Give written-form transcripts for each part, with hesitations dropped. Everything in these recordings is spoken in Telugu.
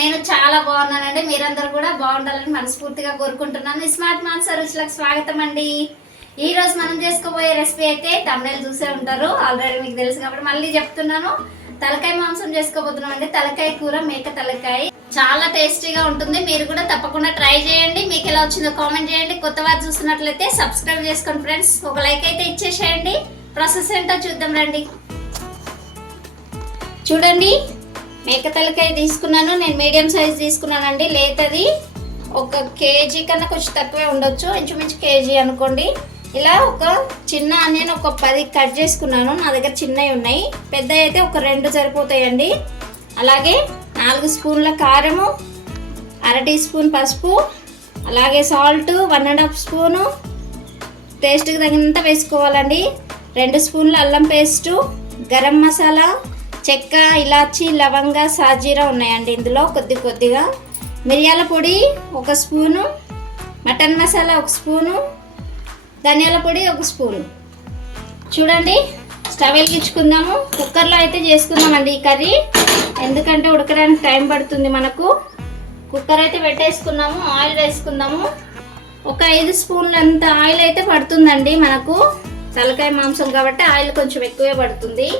నేను చాలా బాగున్నానండి. మీరందరూ కూడా బాగుండాలని మనస్ఫూర్తిగా కోరుకుంటున్నాను. స్మార్ట్ మాన్సర్ రుచులకు స్వాగతం అండి. ఈ రోజు మనం చేసుకోబోయే రెసిపీ అయితే తమిళ చూసే ఉంటారు, ఆల్రెడీ మీకు తెలుసు కాబట్టి మళ్ళీ చెప్తున్నాను. తలకాయ మాంసం చేసుకోబోతున్నాం అండి. తలకాయ కూర, మేక తలకాయ చాలా టేస్టీగా ఉంటుంది. మీరు కూడా తప్పకుండా ట్రై చేయండి. మీకు ఎలా వచ్చిందో కామెంట్ చేయండి. కొత్త వారు చూస్తున్నట్లయితే సబ్స్క్రైబ్ చేసుకోండి ఫ్రెండ్స్. ఒక లైక్ అయితే ఇచ్చేసేయండి. ప్రాసెస్ ఏంటో చూద్దాం రండి. చూడండి, మేక తలకాయ తీసుకున్నాను. నేను మీడియం సైజ్ తీసుకున్నానండి. లేతది ఒక కేజీ కన్నా కొంచెం తక్కువే ఉండొచ్చు, ఇంచుమించు కేజీ అనుకోండి. ఇలా ఒక చిన్న ఆనియన్ ఒక 10 కట్ చేసుకున్నాను. నా దగ్గర చిన్నవి ఉన్నాయి, పెద్దవి అయితే ఒక 2 సరిపోతాయండి. అలాగే 4 స్పూన్ల కారము, అర టీ స్పూన్ పసుపు, అలాగే సాల్ట్ 1½ స్పూను, టేస్ట్కి తగినంత వేసుకోవాలండి. 2 స్పూన్ల అల్లం పేస్టు, గరం మసాలా, చెక్క, ఇలాచి, లవంగ, సాజీరా ఉన్నాయండి ఇందులో కొద్దిగా. మిరియాల పొడి 1 స్పూను, మటన్ మసాలా 1 స్పూను, ధనియాల పొడి 1 స్పూను. చూడండి, స్టవ్ వెలిగించుకుందాము. కుక్కర్లో అయితే చేసుకుందామండి ఈ కర్రీ, ఎందుకంటే ఉడకడానికి టైం పడుతుంది మనకు. కుక్కర్ అయితే పెట్టేసుకున్నాము. ఆయిల్ వేసుకుందాము. ఒక 5 స్పూన్లంత ఆయిల్ అయితే పడుతుందండి మనకు. తలకాయ మాంసం కాబట్టి ఆయిల్ కొంచెం ఎక్కువే పడుతుంది.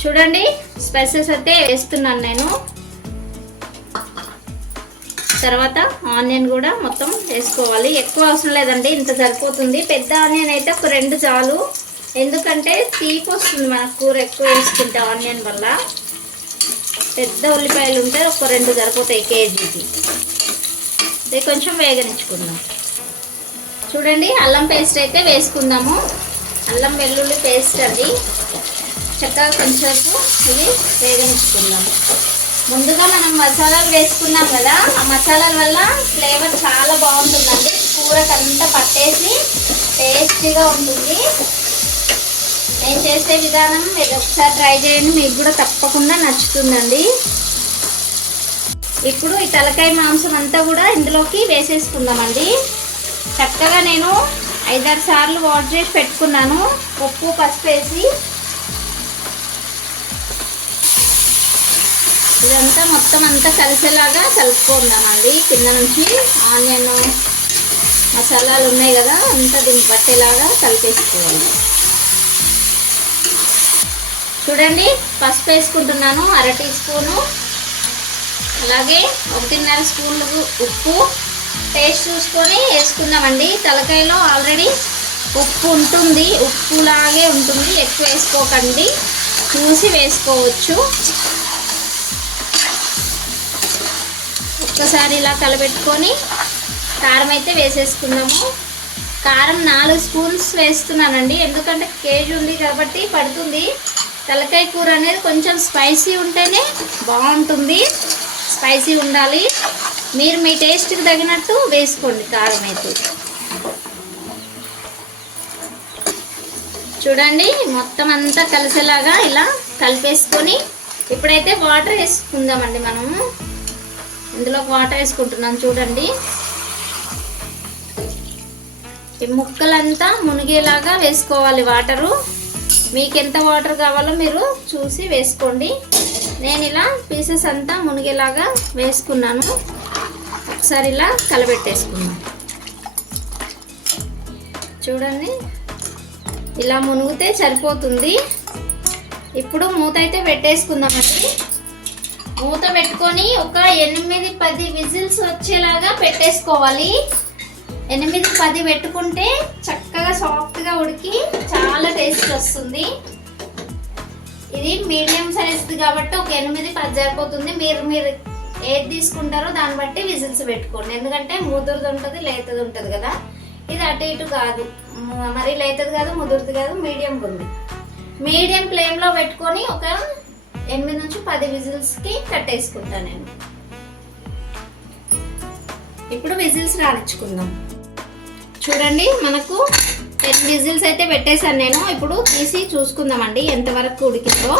చూడండి, స్పైసెస్ అయితే వేస్తున్నాను నేను. తర్వాత ఆనియన్ కూడా మొత్తం వేసుకోవాలి. ఎక్కువ అవసరం లేదండి, ఇంత సరిపోతుంది. పెద్ద ఆనియన్ అయితే ఒక 2 చాలు, ఎందుకంటే తీపి వస్తుంది మన కూర ఎక్కువ వేసుకుంటే ఆనియన్ వల్ల. పెద్ద ఉల్లిపాయలు ఉంటే ఒక 2 సరిపోతాయి కేజీకి. ఇది కొంచెం వేగనించుకుందాం. చూడండి, అల్లం పేస్ట్ అయితే వేసుకుందాము. అల్లం వెల్లుల్లి పేస్ట్ అండి. చక్కగా కొంచెం ఇది వేగనించుకుందాం. ముందుగా మనం మసాలాలు వేసుకున్నాం కదా, ఆ మసాలాల వల్ల ఫ్లేవర్ చాలా బాగుంటుందండి. కూరకంతా పట్టేసి టేస్టీగా ఉంటుంది. నేను చేసే విధానం మీరు ఒకసారి ట్రై చేయండి, మీకు కూడా తప్పకుండా నచ్చుతుందండి. ఇప్పుడు ఈ తలకాయ మాంసం అంతా కూడా ఇందులోకి వేసేసుకుందామండి. చక్కగా నేను 5-6 సార్లు వాష్ చేసి పెట్టుకున్నాను, ఉప్పు పసుపు వేసి. ఇదంతా మొత్తం అంతా కలిసేలాగా కలుపుకుందామండి. కింద నుంచి ఆనియన్ మసాలాలు ఉన్నాయి కదా, అంతా దీనికి పట్టేలాగా కలిపేసుకోవాలి. చూడండి, పసుపు వేసుకుంటున్నాను, అర టీ స్పూను. అలాగే 1½ స్పూన్లు ఉప్పు. టేస్ట్ చూసుకొని వేసుకుందామండి. తలకాయలో ఆల్రెడీ ఉప్పు ఉంటుంది, ఉప్పులాగే ఉంటుంది. ఎక్కువ వేసుకోకండి, చూసి వేసుకోవచ్చు. ఒక్కసారి ఇలా కలబెట్టుకొని కారం అయితే వేసేసుకుందాము. కారం 4 స్పూన్స్ వేస్తున్నానండి, ఎందుకంటే కేజీ ఉంది కాబట్టి పడుతుంది. తలకాయ కూర అనేది కొంచెం స్పైసీ ఉంటేనే బాగుంటుంది, స్పైసీ ఉండాలి. మీరు మీ టేస్ట్కి తగినట్టు వేసుకోండి కారం అయితే. చూడండి, మొత్తం అంతా కలిసేలాగా ఇలా కలిపేసుకొని ఇప్పుడైతే వాటర్ వేసుకుందామండి. మనము ఇందులోకి వాటర్ వేసుకుంటున్నాను. చూడండి, ఈ ముక్కలంతా మునిగేలాగా వేసుకోవాలి వాటరు. మీకు ఎంత వాటర్ కావాలో మీరు చూసి వేసుకోండి. నేను ఇలా పీసెస్ అంతా మునిగేలాగా వేసుకున్నాను. ఒకసారి ఇలా కలబెట్టేసుకున్నాను. చూడండి, ఇలా మునిగితే సరిపోతుంది. ఇప్పుడు మూత అయితే పెట్టేసుకుందామండి. మూత పెట్టుకొని ఒక 8-10 విజిల్స్ వచ్చేలాగా పెట్టేసుకోవాలి. 8-10 పెట్టుకుంటే చక్కగా సాఫ్ట్గా ఉడికి చాలా టేస్ట్ వస్తుంది. ఇది మీడియం సైజ్ది కాబట్టి ఒక 8-10 సరిపోతుంది. మీరు ఏది తీసుకుంటారో దాన్ని బట్టి విజిల్స్ పెట్టుకోండి, ఎందుకంటే ముదురుది ఉంటుంది, లేతది ఉంటుంది కదా. ఇది అటు ఇటు కాదు, మరి లేతది కాదు, ముదురుది కాదు, మీడియంగా ఉంది. మీడియం ఫ్లేమ్లో పెట్టుకొని ఒక 8-10 విజిల్స్కి కట్టేసుకుంటాను నేను. ఇప్పుడు విజిల్స్ రానిచ్చుకుందాం. చూడండి, మనకు 10 విజిల్స్ అయితే పెట్టేశాను నేను. ఇప్పుడు తీసి చూసుకుందామండి ఎంతవరకు ఉడికిందో.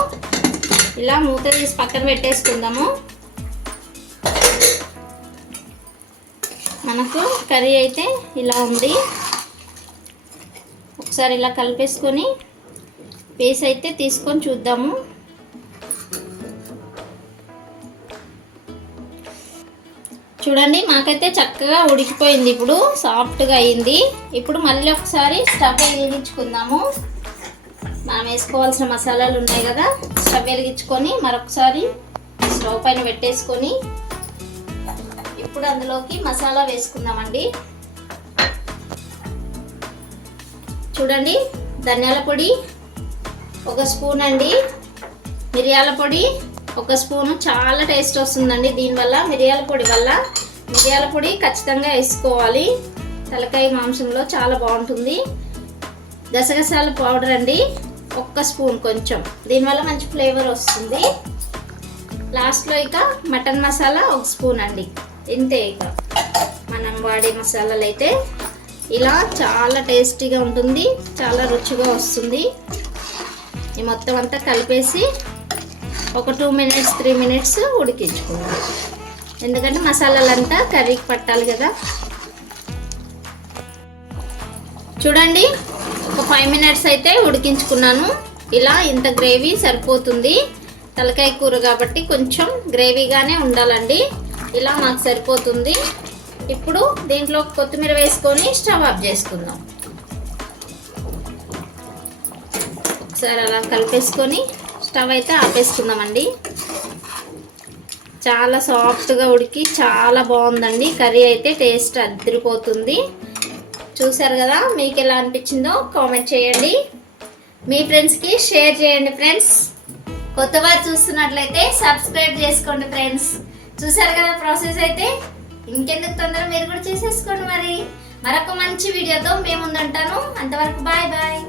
ఇలా మూత తీసి పక్కన పెట్టేసుకుందాము. మనకు కర్రీ అయితే ఇలా ఉంది. ఒకసారి ఇలా కలిపేసుకొని పీస్ అయితే తీసుకొని చూద్దాము. చూడండి మాకైతే చక్కగా ఉడికిపోయింది, ఇప్పుడు సాఫ్ట్గా అయింది. ఇప్పుడు మళ్ళీ ఒకసారి స్టవ్ వెలిగించుకుందాము. మనం వేసుకోవాల్సిన మసాలాలు ఉన్నాయి కదా, స్టవ్ వెలిగించుకొని మరొకసారి స్టవ్ పైన పెట్టేసుకొని ఇప్పుడు అందులోకి మసాలా వేసుకుందామండి. చూడండి, ధనియాల పొడి 1 స్పూన్ అండి, మిరియాల పొడి 1 స్పూను. చాలా టేస్ట్ వస్తుందండి దీనివల్ల, మిరియాల పొడి వల్ల. మిరియాల పొడి ఖచ్చితంగా వేసుకోవాలి, తలకాయ మాంసంలో చాలా బాగుంటుంది. గసగసాల పౌడర్ అండి 1 స్పూన్, కొంచెం, దీనివల్ల మంచి ఫ్లేవర్ వస్తుంది. లాస్ట్లో ఇక మటన్ మసాలా 1 స్పూన్ అండి, ఇంతే. ఇక మనం వాడే మసాలాలు అయితే ఇలా చాలా టేస్టీగా ఉంటుంది, చాలా రుచిగా వస్తుంది. ఈ మొత్తం అంతా కలిపేసి ఒక 2 మినిట్స్ 3 మినిట్స్ ఉడికించుకోవాలి, ఎందుకంటే మసాలాలంతా కర్రీకి పట్టాలి కదా. చూడండి, ఒక 5 మినిట్స్ అయితే ఉడికించుకున్నాను. ఇలా ఇంత గ్రేవీ సరిపోతుంది, తలకాయ కూర కాబట్టి కొంచెం గ్రేవీగానే ఉండాలండి. ఇలా మాకు సరిపోతుంది. ఇప్పుడు దీంట్లో కొత్తిమీర వేసుకొని స్టవ్ ఆఫ్ చేసుకుందాం. ఒకసారి అలా కలిపేసుకొని స్టవ్ అయితే ఆపేసుకుందామండి. చాలా సాఫ్ట్గా ఉడికి చాలా బాగుందండి కర్రీ అయితే, టేస్ట్ అదిరిపోతుంది. చూసారు కదా, మీకు ఎలా అనిపించిందో కామెంట్ చేయండి, మీ ఫ్రెండ్స్కి షేర్ చేయండి ఫ్రెండ్స్. కొత్త వారు చూస్తున్నట్లయితే సబ్స్క్రైబ్ చేసుకోండి ఫ్రెండ్స్. చూసారు కదా ప్రాసెస్ అయితే, ఇంకెందుకు తొందర, మీరు కూడా చేసేసుకోండి. మరొక మంచి వీడియోతో మేము ముందుంటాను. అంతవరకు బాయ్ బాయ్.